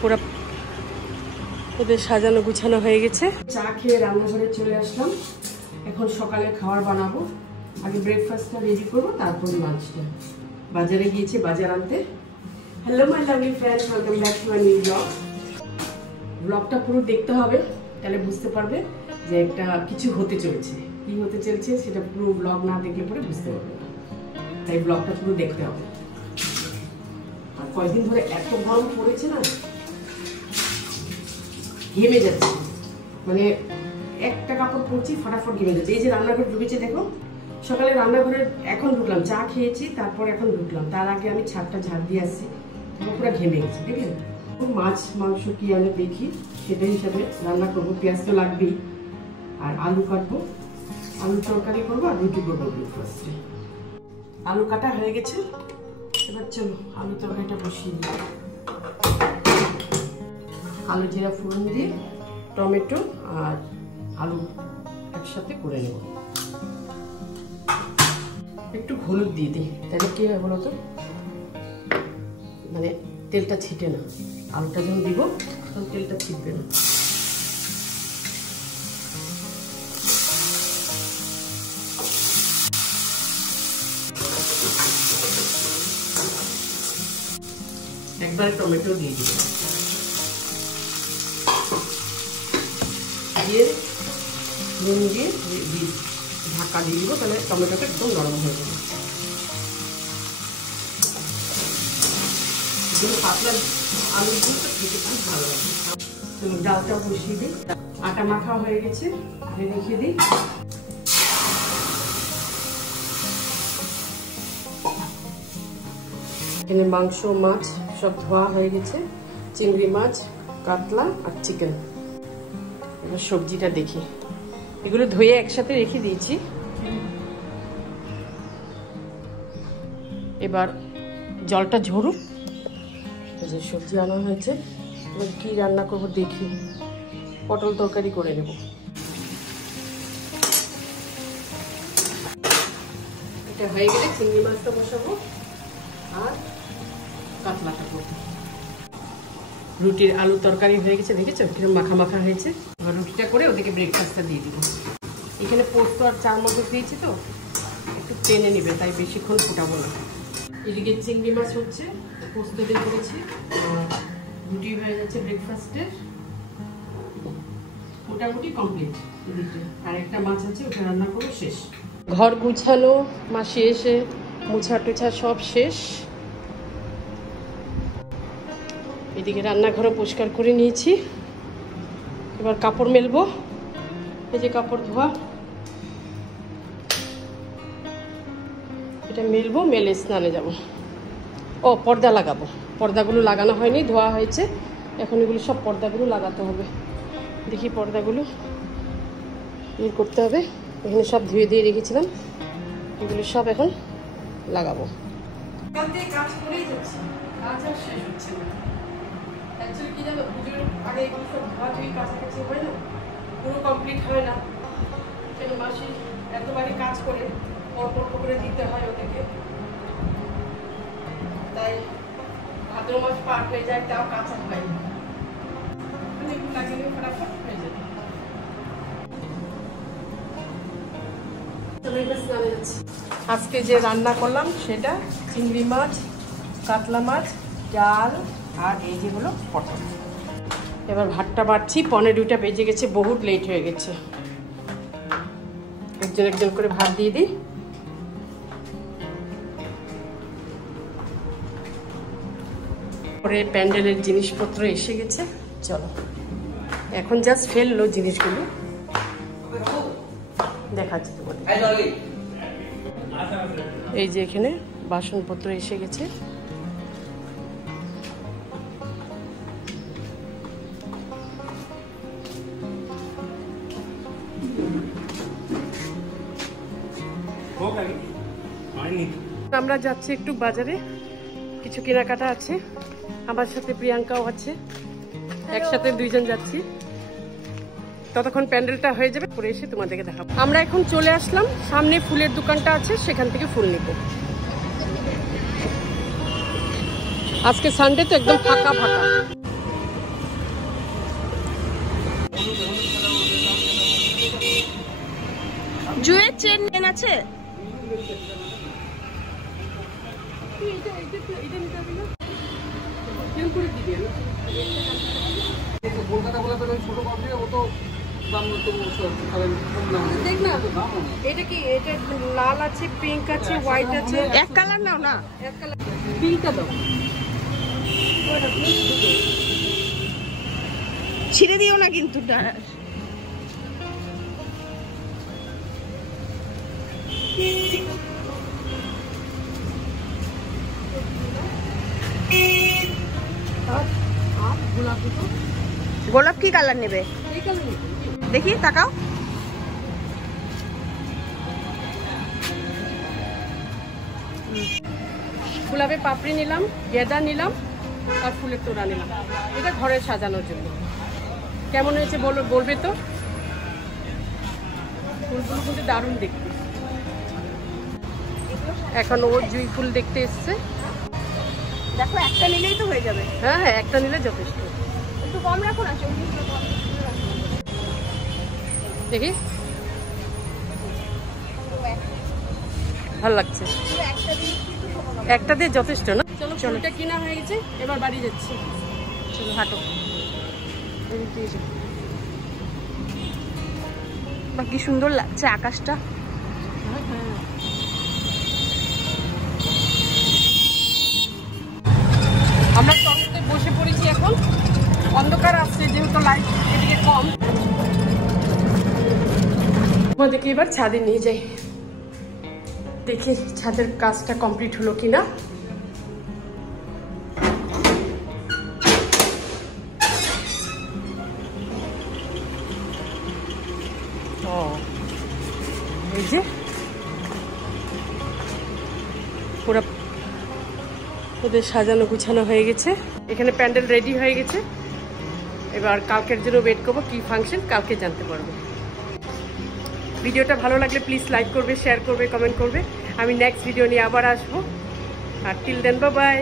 পুরো ওদের সাজানো গুছানো হয়ে গেছে। চা খেয়ে রান্নাঘরে চলে আসলাম। এখন সকালে খাবার বানাবো। আগে ব্রেকফাস্টটা রেডি করবো, তারপর লাঞ্চটা। বাজারে গিয়েছি বাজার আনতে। Hello my lovely friends, welcome back to my new blog. ব্লগটা পুরো দেখতে হবে, তাহলে বুঝতে পারবে যে একটা কিছু হতে চলেছে। কি হতে চলছে সেটা পুরো ব্লগ না দেখলে পরে বুঝতে পারবে না, তাই ব্লগটা পুরো দেখতে হবে। আর কয়েকদিন ধরে এত গরম পড়েছে না, ঘেমে যাচ্ছে, মানে একটা কাপড় পরছি ফটাফট ঘেমে যাচ্ছে। এই যে রান্নাঘর ঢুকেছে দেখো, সকালে রান্নাঘরে এখন ঢুকলাম, চা খেয়েছি, তারপর এখন ঢুকলাম। তার আগে আমি ছাদটা ঝাড় দিয়ে আসছি, পুরো ঘেমে গেছে। দেখলেন, মাছ মাংস কি আনে দেখি, সেটাই হিসাবে রান্না করবো। পেঁয়াজ তো লাগবেই, আর আলু কাটবো, আলু তরকারি করবো, আর রুটি করবো ব্রেকফাস্টে। আলু কাটা হয়ে গেছে, এবার চলো আলু তরকারিটা বসিয়ে দিই। আলু জিরা ফোড়ন দিয়ে টমেটো আর আলু একসাথে করে নেব। একটু হলুদ দিয়ে দিই, তাহলে কি হয় বলো তো, মানে তেলটা ছিটে না। আলুটা যখন দিব তখন তেলটা ছিটবে না। একবার টমেটো দিয়ে দিব, দিয়ে নুন দিয়ে ঢাকা দিয়ে দিব, তাহলে টমেটোটা একদম নরম হয়ে যাবে। পাতলা আলু দিয়ে তো খেতে খুব ভালো লাগে। চলো ডালটা বসিয়ে দিই। আটা মাখা হয়ে গেছে, রেখে দিই। এখানে মাংস মাছ সব ধোয়া হয়ে গেছে, চিংড়ি মাছ, কাতলা আর চিকেন। এবার সবজিটা দেখি, এগুলো ধুয়ে একসাথে রেখে দিয়েছি। এবার জলটা ঝরুক। যে সবজি আনা হয়েছে, এবার কি রান্না করবো দেখি। পটল তরকারি করে নেব। এটা হয়ে গেলে চিংড়ি মাছটা বসাবো আর কাতলাটা করবো। রুটির আলু তরকারি হয়ে গেছে, দেখেছো কিরকম মাখা মাখা হয়েছে। এবার রুটিটা করে ওদিকে ব্রেকফাস্টটা দিয়ে দিব। এখানে পোস্ত আর চার মগজ দিয়েছি তো, একটু টেনে নিবে, তাই বেশিক্ষণ ফুটাবো না। এদিকে চিংড়ি মাছ হচ্ছে, পোস্ত দিয়ে করেছি, রুটি হয়ে যাচ্ছে ব্রেকফাস্টের, মোটামুটি কমপ্লিট। এদিকে আর একটা মাছ আছে, ওটা রান্না করবো, শেষ। ঘর গুছানো, মাসি এসে মুছা টুছা সব শেষ। এদিকে রান্নাঘরও পরিষ্কার করে নিয়েছি। এবার কাপড় মেলবো। এই যে কাপড় ধোয়া, এটা মেলবো, মেলে স্নানে যাব। ও পর্দা লাগাবো, পর্দাগুলো লাগানো হয়নি, ধোয়া হয়েছে। এখন এগুলো সব পর্দাগুলো লাগাতে হবে। দেখি পর্দাগুলো ইয়ে করতে হবে। এখানে সব ধুয়ে দিয়ে রেখেছিলাম, এগুলো সব এখন লাগাবো। কাজ করেই যাচ্ছে, কাজ আর শেষ হচ্ছে না। অ্যাকচুয়ালি কি জানো, পুজোর আগে এগুলো সব ধোয়াধুয়ি কাছাকাছি হয় না, পুরো কমপ্লিট হয় না। কেন মাসি এতবারই কাজ করে অল্প অল্প করে দিতে হয় ওদেরকে, তাই ভাদ্র মাস পার হয়ে যায়, তাও কাঁচা হয় না। এগুলো লাগিয়ে ফটাফট হয়ে যাবে। আজকে যে রান্না করলাম সেটা চিংড়ি মাছ, কাতলা মাছ, ডাল আর এই যেগুলো পটল। এবার ভাতটা বাড়ছি, 1:45 বেজে গেছে, বহুত লেট হয়ে গেছে। একজন একজন করে ভাত দিয়ে দিই। পরে প্যান্ডেলের জিনিসপত্র এসে গেছে, চলো এখন জাস্ট ফেললো জিনিসগুলো, দেখাচ্ছি তোমাদের। এই যে এখানে বাসনপত্র এসে গেছে। আমরা যাচ্ছি একটু বাজারে, কিছু কেনাকাটা আছে। আমার সাথে প্রিয়াঙ্কাও আছে, একসাথে দুইজন যাচ্ছি। ততক্ষণ প্যান্ডেলটা হয়ে যাবে, পরে এসে তোমাদেরকে দেখাবো। আমরা এখন চলে আসলাম, সামনে ফুলের দোকানটা আছে, সেখান থেকে ফুল নিব। আজকে সানডে তো একদম ফাঁকা ফাঁকা। জুয়ের চেন আছে? কলকাতা বলে ছোট পাবি ও তো দাম তো দেখ না, এটা কি, এটা লাল আছে, পিঙ্ক আছে, হোয়াইট আছে। এক কালার নাও না, এক কালার পিঙ্কটা দাও। ছিঁড়ে দিও না কিন্তু। গোলাপ কি কালার নেবে? দেখি তাকাও। গোলাপের পাপড়ি নিলাম, গেঁদা নিলাম, আর ফুলের তোড়া নিলাম। এটা ঘরে সাজানোর জন্য। কেমন হয়েছে বলবে তো? ফুলগুলো কিন্তু দারুণ দেখতে। এখন ও জুঁই ফুল দেখতে এসছে। দেখো একটা নিলেই তো হয়ে যাবে। হ্যাঁ হ্যাঁ, একটা নিলে যথেষ্ট। একটু কম রাখো না, দেখি ভালো লাগছে। একটা দিয়ে যথেষ্ট না? চলো, ফুলটা কিনা হয়ে গেছে, এবার বাড়ি যাচ্ছি। চলো হাঁটো। কি সুন্দর লাগছে আকাশটা। আমরা টমেটোতে বসে পড়েছি এখন। অন্ধকার আসছে যেহেতু লাইট এদিকে কম। আমাদেরকে এবার ছাদে নিয়ে যাই, দেখি ছাদের কাজটা কমপ্লিট হলো কিনা। এই যে পুরো ওদের সাজানো গুছানো হয়ে গেছে। এখানে প্যান্ডেল রেডি হয়ে গেছে। এবার কালকের জন্য ওয়েট করবো, কি ফাংশন কালকে জানতে পারবো। ভিডিওটা ভালো লাগলে প্লিজ লাইক করবে, শেয়ার করবে, কমেন্ট করবে। আমি নেক্সট ভিডিও নিয়ে আবার আসবো। আর টিল দেন বাই বাই।